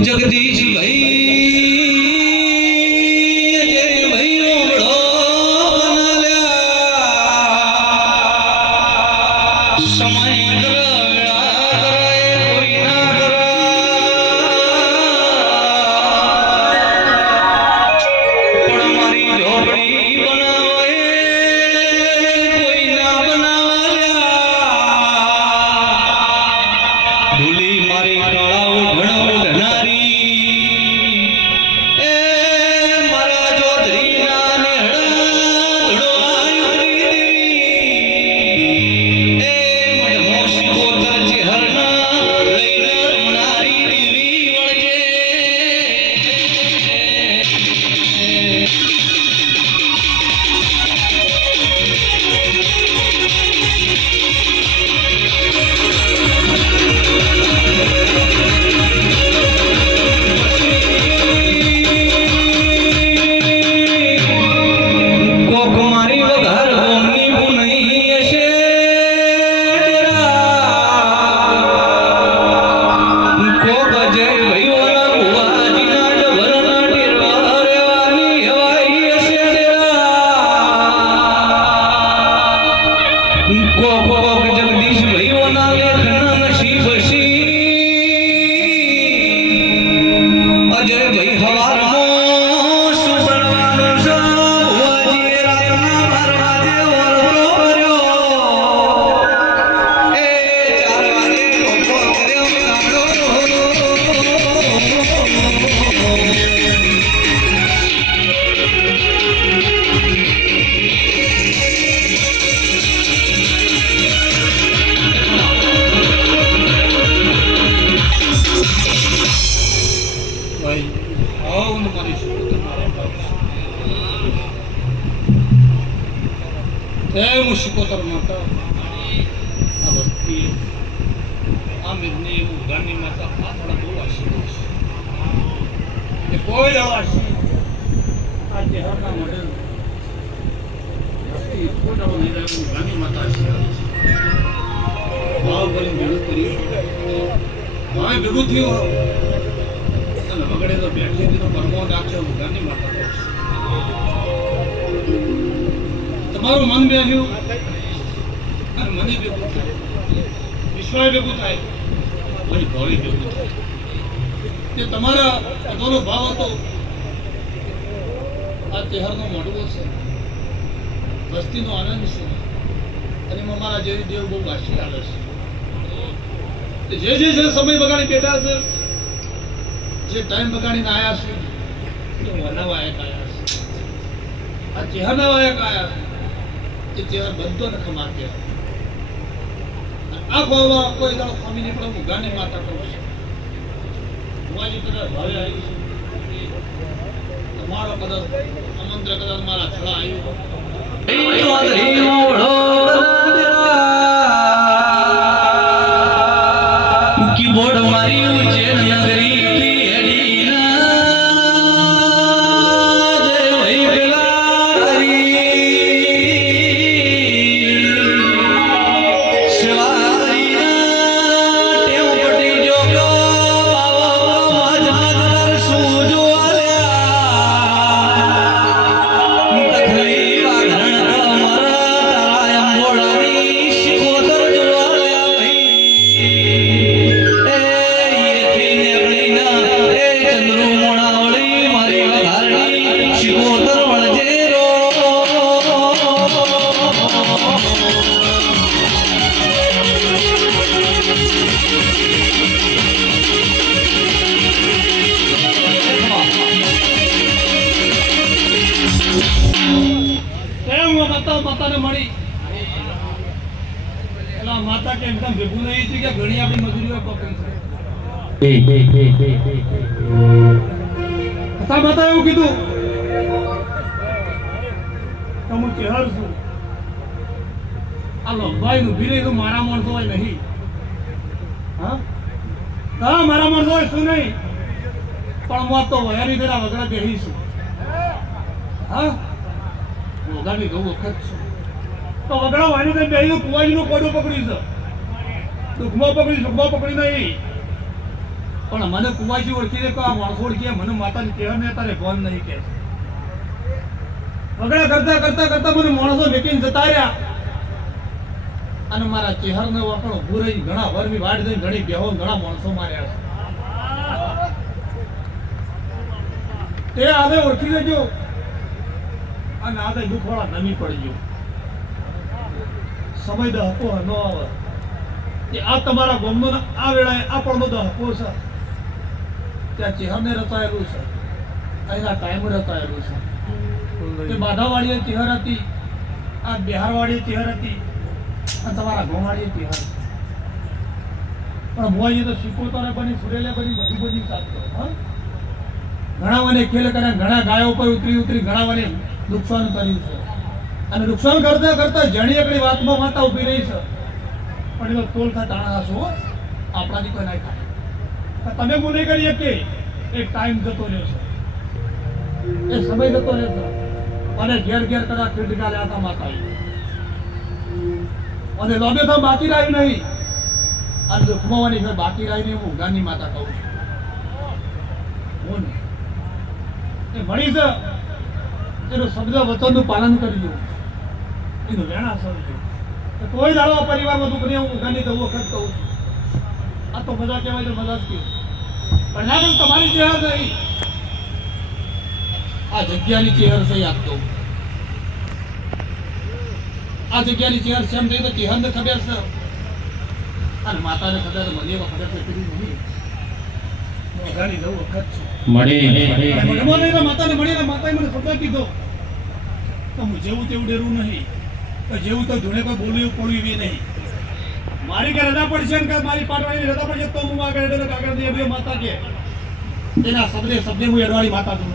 જગદીશ ભાઈ જય ભાઈ ઓળો બનાલ્યા સમય શિકોતર માતા આ વસ્તી આ મેદની ગાની માતા આ થોડા બહુ આશીર્વાદ છે કોઈ દવાશી આ જેહરના મોડેલ વસ્તી કોઈ દવા નહીં રહ્યું ગાની માતા આશીર્વાદ છે ભાવ કરીને ભેગું કર્યું ભાવે ભેગું થયું અને વગડે તો બેઠી દીનો પરમો નાખ્યો ગાની માતા તમારું મન બેહ્યું અને મને ભેગું થાય વિશ્વાસ ભેગું થાય મારી ભોળી ભેગું થાય તે તમારા અધોરો ભાવ હતો આ તહેવારનો મોડવો છે વસ્તીનો આનંદ છે અને મારા જેવી દેવ બહુ વાસી આવે છે જે સમય બગાડી બેઠા છે જે ટાઈમ બગાડીને આવ્યા છે તો વનાવાયક આવ્યા છે આ ચહેરના વાયક આવ્યા છે ચહેર બધો ને ખમાકે આ ભાવમાં કોઈ દાડો ખામી નહીં પડે હું ગાની માતા કહું છું ભુવાજી કદાચ ભાવે આવી છે તમારો કદાચ આમંત્ર કદાચ મારા છડા આવ્યું કીબોર્ડ મારી ઉજ્જૈન નગરી માતાને મળી એલા માતા કે એકદમ ભેગું નહીં છે કે ઘણી આપણી મજૂરીઓ પકડી છે માતા એવું કીધું તો હું ચહેર છું આ લંબાઈ નું ભીરે તો મારા માણસો હોય નહીં હા મારા માણસો હોય શું નહીં પણ હું તો વયાની જરા વગર બેહી છું હા વગાડી ગૌ વખત છું તો વગડા વાણી તો બેહી કુવાજીનું કોડું પકડ્યું છે દુઃખમાં પકડી સુખમાં પકડી નહીં પણ મને કુવાજી ઓળખી દે કે આ માણસો ઓળખી મને માતાની કહેવાને તારે ભોન નહીં કે વગડા કરતા મને માણસો વેકીને જતા રહ્યા અને મારા ચહેરાને વાકણો ઉભું રહી ઘણા વરની વાડ દઈને ઘણી બેહો ઘણા માણસો માર્યા છે તે આને ઓળખી લેજો અને આને દુખવાળા નમી પડજો સમય દહકો ન આવે કે આ તમારા ગોમનો આ વેળાએ આ પડનો દહકો છે ત્યાં ચહેરને રચાયેલું છે અહીંના ટાઈમ રચાયેલું છે તે બાધાવાળીએ ચહેર હતી આ બિહારવાળી ચહેર હતી અને તમારા ગોવાળીએ ચહેર પણ મોજી તો શીખોતરે બની સુરેલે બની બધી સાચો હા ઘણા મને ખેલ કર્યા ઘણા ગાયો પર ઉતરી ઘણા મને નુકસાન કર્યું છે અને નુકસાન કરતા જણી એકડી વાતમાં માતા ઉભી રહી છે પણ એનો તોલ તાણા હશો આપણાથી કોઈ નહીં થાય તમે મને કરીએ કે એક ટાઈમ જતો રહ્યો છે એ સમય જતો રહ્યો અને ઘેર કરા ખીડકા લેતા માતા અને લોબે તો બાકી રહ્યું નહીં અને દુખમાવાની ફેર બાકી રહી નહીં હું ગાની માતા કહું છું એ ભણી છે એનો શબ્દ વચનનું પાલન કરજો એનું વેણા સમજો કોઈ દાડો પરિવારમાં દુઃખ નહીં હું ગાની તો વખત કહું છું આ તો મજા કહેવાય તો મજા જ કહ્યું પણ ના તમારી ચહેર નહીં આ જગ્યાની ચહેર છે યાદ કહું આ જગ્યાની ચહેર છે એમ થઈ તો ચહેરને ખબર છે અને માતાને ખબર તો મને ખબર તો એટલી નહીં ગાની નવ વખત છે માતાને મળી માતાએ મને શબ્દ કીધો તો હું જેવું તેવું ડેરું નહીં તો જેવું તો ધૂણે કોઈ બોલ્યું પડ્યું એવી નહીં મારી કે રજા પડશે ને કે મારી પાટવાની રજા પડશે તો હું આગળ દે માતા કે એના શબ્દે હું એડવાળી માતા દઉં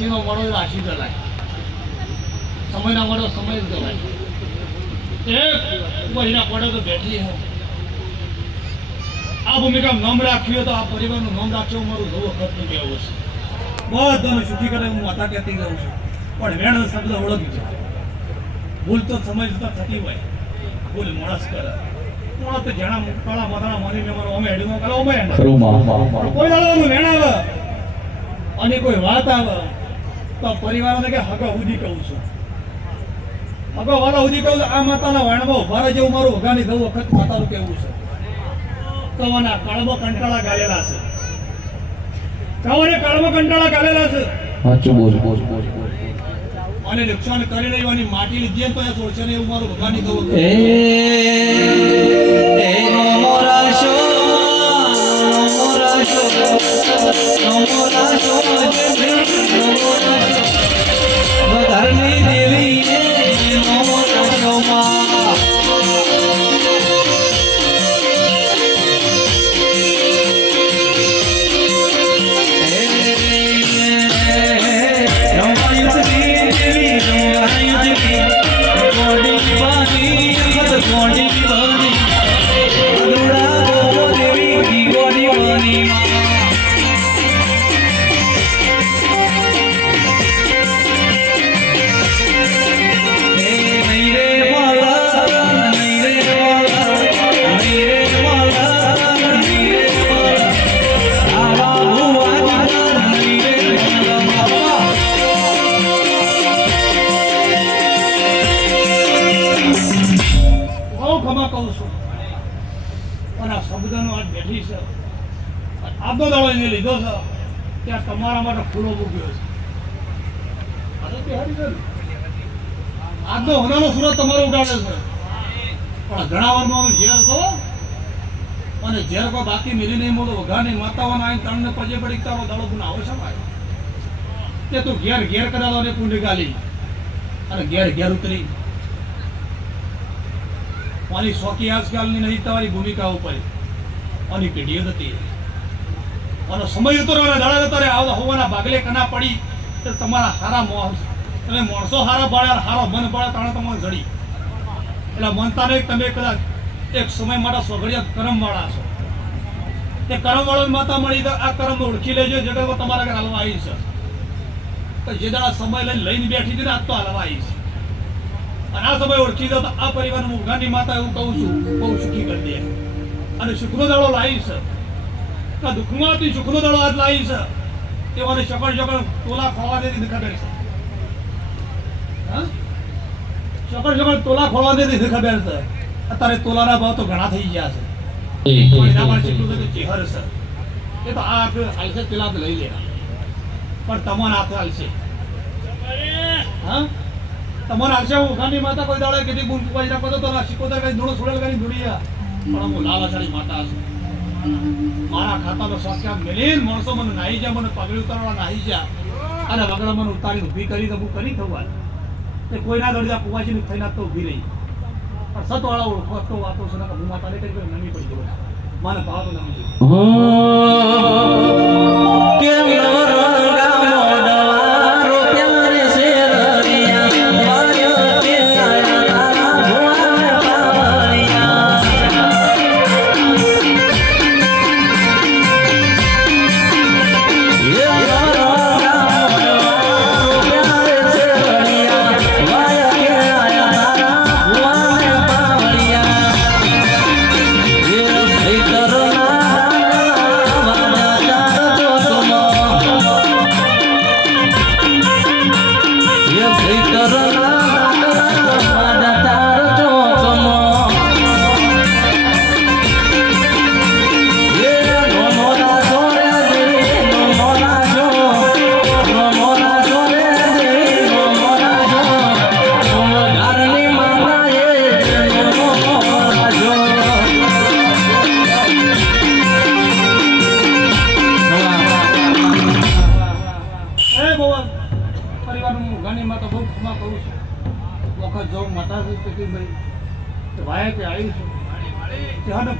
રાશિનો મળો રાશિ જલાય સમયના મળો સમય જ જલાય એક મહિના પડે તો બેઠી આ ભૂમિકા નામ રાખ્યું તો આ પરિવારનું નામ રાખ્યું મારું નવો વખત નું કહેવું છે બધાને સુખી કરે હું માતા કહેતી ગયું છું પણ વેણ શબ્દ ઓળખી છે ભૂલ તો સમય જતા થતી હોય ભૂલ માણસ કરે માણસ તો જેણા મુક્તાળા માતાના માની મારો અમે હેડું કરે અમે કોઈ દાડો વેણ આવે અને કોઈ વાત આવે તો પરિવારને કે હગા સુધી કહું છું હગા વાળા સુધી કહું આ માતાના વાણમાં ઉભા રહે જેવું મારું હગાની દઉં વખત માતાનું કહેવું છે કવાના કાળમાં કંટાળા ગાલેલા છે કવાને કાળમાં કંટાળા ગાલેલા છે સાચું બોલ અને નુકસાન કરી રહેવાની માટી લીધી તો એ છોડશે ને એવું મારું હગાની દઉં કહું છું અને આ શબ્દનો આજ બેઠી છે આજનો દાડો એને લીધો છે ત્યાં તમારા માટે ફૂલો મૂક્યો છે આજનો હોનાનો સુરત તમારો ઉડાડે છે પણ ઘણા વર્ષનું ઝેર છો અને ઝેર કોઈ બાકી મિલી નહીં મોટો વઘાની માતાઓના અહીં તણને પજે પડી તારો દાડો ગુના આવે છે કે તું ઘેર ઘેર કરાવો અને કુંડી ગાલી અને ઘેર ઘેર ઉતરી મારી શોખી આજકાલની નહીં તમારી ભૂમિકા ઉપર આની પેઢીઓ હતી અને સમય ઉતરવાના દાડા જતા રે આવતા હોવાના ભાગલે કના પડી તો તમારા હારા તમે માણસો હારા પાડ્યા હારો મન પાડ્યા તાણે તમારે જડી એટલે મનતા નહીં તમે કદાચ એક સમય માટે સ્વઘડિયા કરમવાળા છો તે કરમવાળાની માતા મળી તો આ કરમ ઓળખી લેજો જગતમાં તમારા ઘર હાલવા આવી છે તો જે દાડા સમય લઈને બેઠી છે ને આજ તો હાલવા આવી છે અને આ સમય ઓળખી દો તો આ પરિવારના મુઘાની માતા એવું કહું છું બહુ સુખી કરી દે અને સુખનો દાડો લાવી છે કે દુઃખમાંથી સુખનો દાડો આજ લાવી છે તેઓને શકળ શકળ તોલા ખોળવા દેતી ખબર છે હા શકળ શકળ તોલા ખોળવા દેતી ખબર છે અત્યારે તોલાના ભાવ તો ઘણા થઈ ગયા છે એના પણ જેટલું બધું ચેહર છે એ તો આ આપણે હાલશે પેલા આપણે લઈ લેવા પણ તમારા હાથે હાલશે હા તમારા હાલશે હું ગાંધી માતા કોઈ દાડે કીધી ગુણ કોઈ રાખો તો શીખોતર કઈ ધૂળો છોડેલ કરી ધૂળિયા પણ હું લાલાચાળી માતા છું મારા ખાતામાં સ્વાસ્થ્ય મેલીન માણસો મને નાહી જા મને પગડી ઉતારવાળા નાહી જા અને વગડા મને ઉતારી ઊભી કરી તો હું કરી થવા તે કોઈના દરજા કુવાચી થઈને તો ઊભી રહી પણ સતવાળા ઓળખો તો વાતો છે હું માતાને કઈ નમી પડી ગયો મને ભાવ તો નમી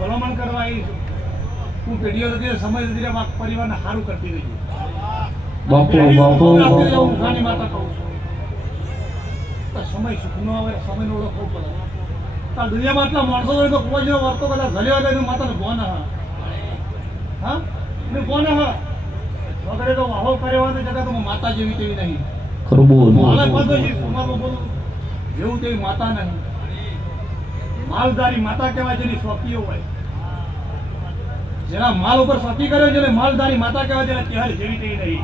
ભલામણ કરવા આવી છું હું પેઢીઓ સમય પરિવારને સારું કરતી રહી માતા કહું છું સમય સુખનો આવે સમયનો ઓળખવો પડે આ દુનિયામાં આટલા માણસો હોય તો કોઈ જેવો વર્તો કદાચ ધલ્યો હોય માતાને ગોન હા ગોન વગેરે તો વાહો કર્યો જગતમાં માતા જેવી તેવી નહીં જેવું તેવી માતા નહીં માલધારી માતા કહેવાય જેની સ્વકીઓ હોય જેના માલ ઉપર સ્વકી કર્યો જેને માલધારી માતા કહેવાય જેને ત્યાર જેવી તેવી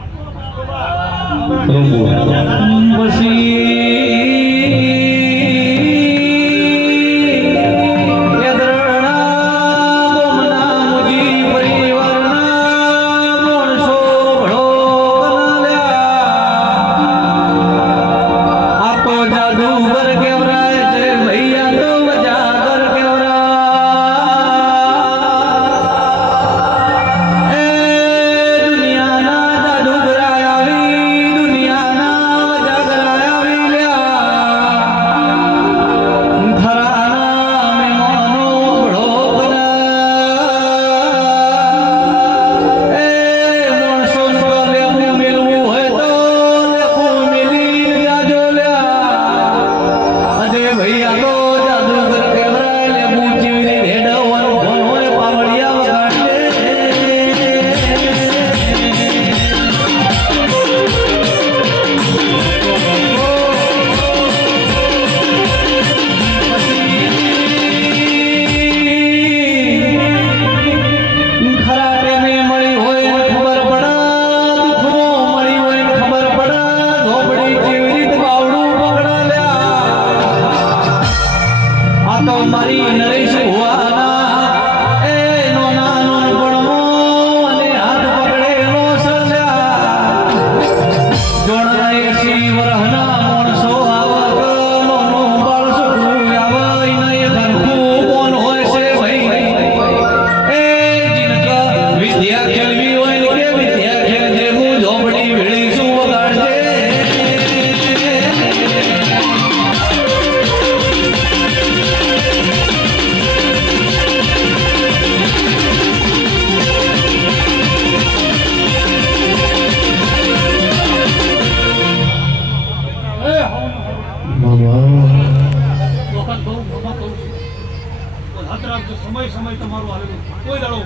સમય તમારું આવેલું કોઈ દાડો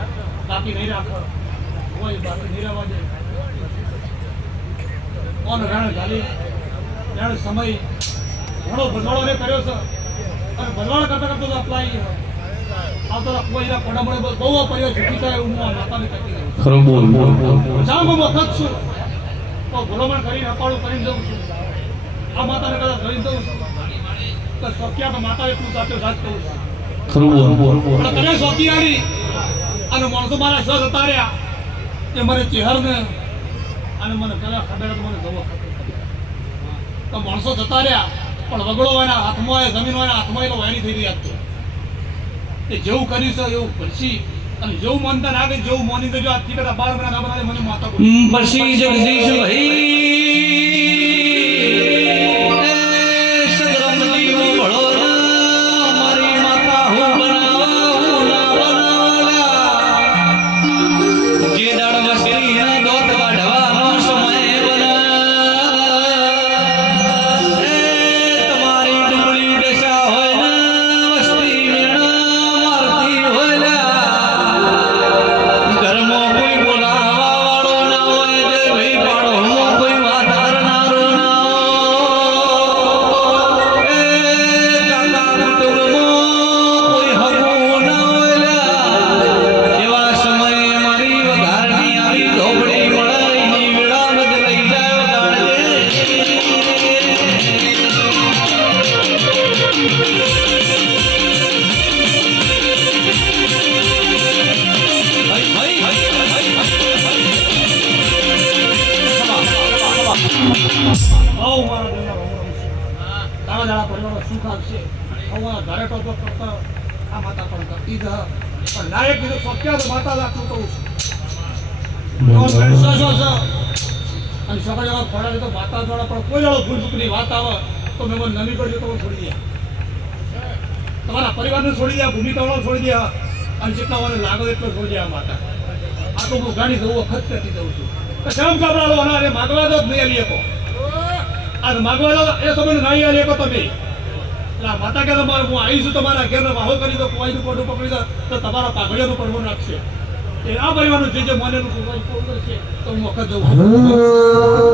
બાકી નહીં રાખો, કોઈ બાકી નહીં રહેવા દે. કોણ રાણ ગાલી રાણ સમય ઘણો બદલાડો મેં કર્યો છે, અને બદલાડ કરતા કરતા અપ્લાય આવતા કોઈના પડમડે બહુ પડ્યો છૂટી જાય એવું હું આ માતાને કહી દઉં. ખરું બોલ બોલ બોલ જામ હું વખત છું તો ભલામણ કરીને અપાડું કરીને જઉં છું. આ માતાને કદાચ લઈને જઉં છું તો શોખ્યા તો માતા એટલું જાતે જાત કહું છું. ખરું બોલ બોલ બોલ પણ તમે શોખી આવી અને માણસો મારા શ્વાસ જતા રહ્યા એ મને ચહેરને અને મને કયા ખબર તો મને જવો તો માણસો જતા રહ્યા પણ વગડો એના હાથમાં એ જમીન એના હાથમાં એનો વાયરી થઈ રહી હતી. એ જેવું કરીશ એવું પછી અને જેવું માનતા ના કે જેવું માની દેજો આજથી કદાચ 12 મહિના ના બનાવે મને માતા બોલી. પછી જગદીશ ભાઈ તમારા પરિવારને છોડી દે, ભૂમિકાવાળો છોડી દે અને જેટલા મને લાગો એટલો છોડી દે. માતા આ તો હું ગાડી જવું વખત કરતી દઉં છું. કેમ સાંભળાલો અનારે માગવા દો જ નહીં આલી શકો. આ માગવા દો એ સમય નહીં આલી શકો તમે. એટલે માતા કે હું આવી છું તમારા ઘેરને વાહો કરી દો, કોઈનું પોટું પકડી દો તો તમારા પાઘડિયાનું પડવું નાખશે. એ આ પરિવારનું જે મને કરશે તો હું વખત જવું.